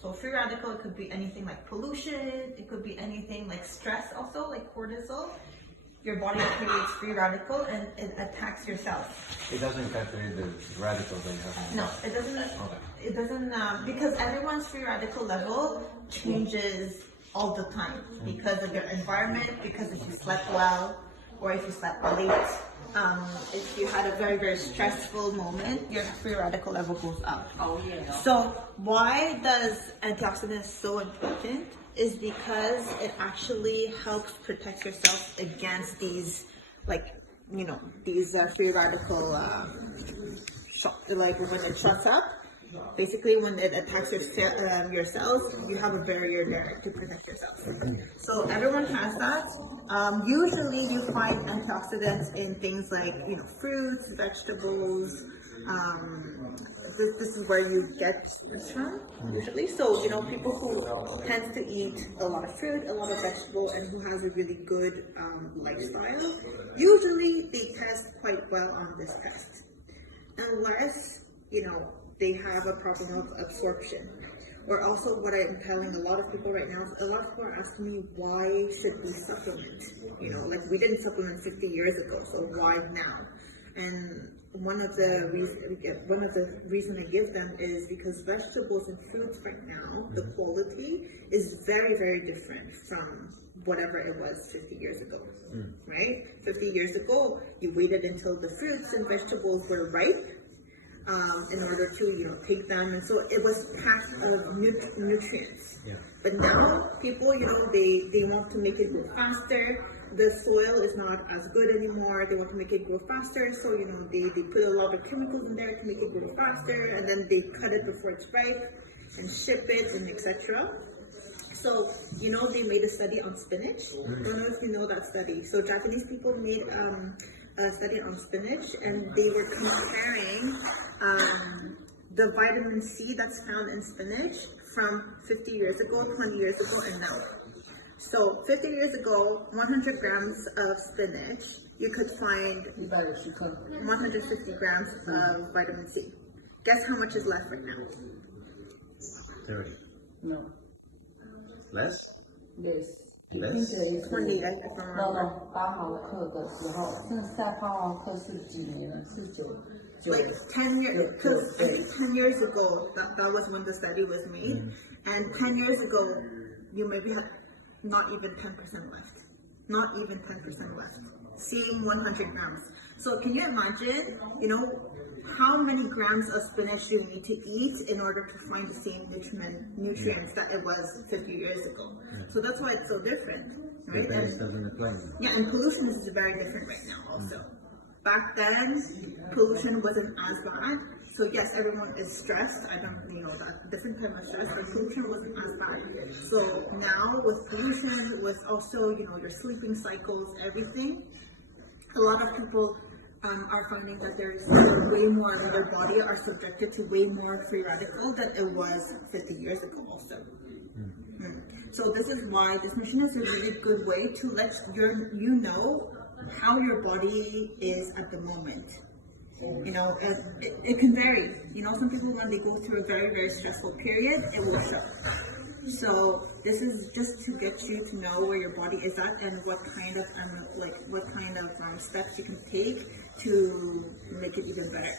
So free radical, it could be anything like pollution, it could be anything like stress also, like cortisol. Your body creates free radical and it attacks your cells. It doesn't calculate the radicals that you have. No, it doesn't. Okay. It doesn't because everyone's free radical level changes all the time because of your environment, because if you slept well or if you slept late. If you had a very, very stressful moment, your free radical level goes up. Oh, yeah. So why does antioxidants so important is because it actually helps protect yourself against these, like, these free radical, like when it shuts up. Basically, when it attacks your cells, you have a barrier there to protect yourself. So everyone has that. Usually, you find antioxidants in things like fruits, vegetables. This is where you get this from usually. So people who tend to eat a lot of fruit, a lot of vegetable, and who has a really good lifestyle, usually they test quite well on this test, unless they have a problem of absorption. Or also what I'm telling a lot of people right now, a lot of people are asking me, why should we supplement? Like we didn't supplement 50 years ago, so why now? And one of the reasons I give them is because vegetables and fruits right now, the quality is very, very different from whatever it was 50 years ago, right? 50 years ago, you waited until the fruits and vegetables were ripe in order to take them, and so it was packed of nutrients. Yeah. But now people they want to make it grow faster. The soil is not as good anymore. They want to make it grow faster, so they put a lot of chemicals in there to make it grow faster, and then they cut it before it's ripe and ship it and etc. So they made a study on spinach. I don't know if you know that study. So Japanese people made a study on spinach, and they were comparing the vitamin C that's found in spinach from 50 years ago, 20 years ago, and now. So 50 years ago, 100 grams of spinach, you could find 150 grams of vitamin C. Guess how much is left right now? 30. No. Less? Yes. Less? 20, if I'm wrong. 八堂课的时候，现在八堂课是几年了？是九 Like 10 years, because I think 10 years ago, that was when the study was made. And 10 years ago, you maybe had not even 10% left. Not even 10% left. Seeing 100 grams. So can you imagine, how many grams of spinach do you need to eat in order to find the same nutrients that it was 50 years ago? So that's why it's so different. Right? The base doesn't apply. Yeah, and pollution is very different right now also. Back then, pollution wasn't as bad. So yes, everyone is stressed. I don't, that different type of stress, but pollution wasn't as bad. So now with pollution, with also, your sleeping cycles, everything, a lot of people are finding that there's way more of their body are subjected to way more free radical than it was 50 years ago also. So this is why this machine is a really good way to let you know how your body is at the moment. It can vary. Some people, when they go through a very, very stressful period, it will show. So this is just to get you to know where your body is at and what kind of steps you can take to make it even better.